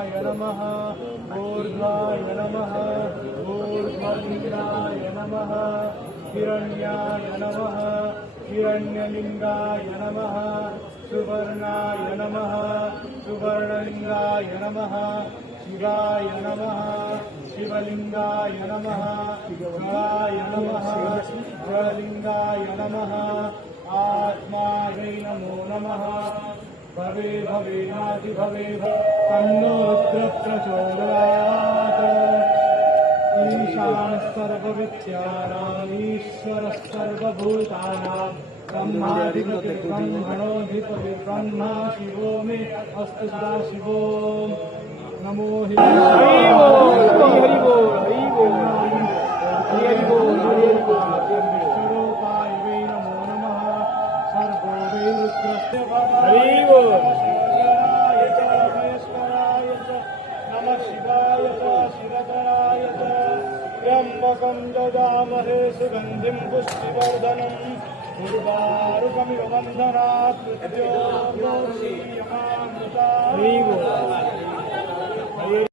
ऊर्ध्वलिङ्गाय नमः ऊर्ध्वाय नमः ऊर्ध्वलिङ्गाय नमः हिरण्याय नमः हिरण्यलिङ्गाय नमः सुवर्णाय नमः सुवर्णलिङ्गाय नमः शिवाय नमः शिवलिङ्गाय नमः जलाय नमः जललिङ्गाय नमः आत्मायै नमो नमः भवे भवेनाति भवे तन्नो रुद्रप्रचोदयात् ईशानः सर्वविद्यानाम् ईश्वरः सर्वभूतानां ब्रह्माधिपति ब्रह्मणोऽधिपति ब्रह्मा शिवो मे अस्तु सदा शिवो नमो स्वरूपाय वै नमो नमः सर्वो वै रुद्रस्य महेश्वराय च नमः शिवाय च शिवतराय च त्र्यम्बकं ददामहे सुगन्धिं पुष्टिवर्धनम् उर्वारुकमिव बन्धनात् मृत्योर्मुक्षीयमामृतात्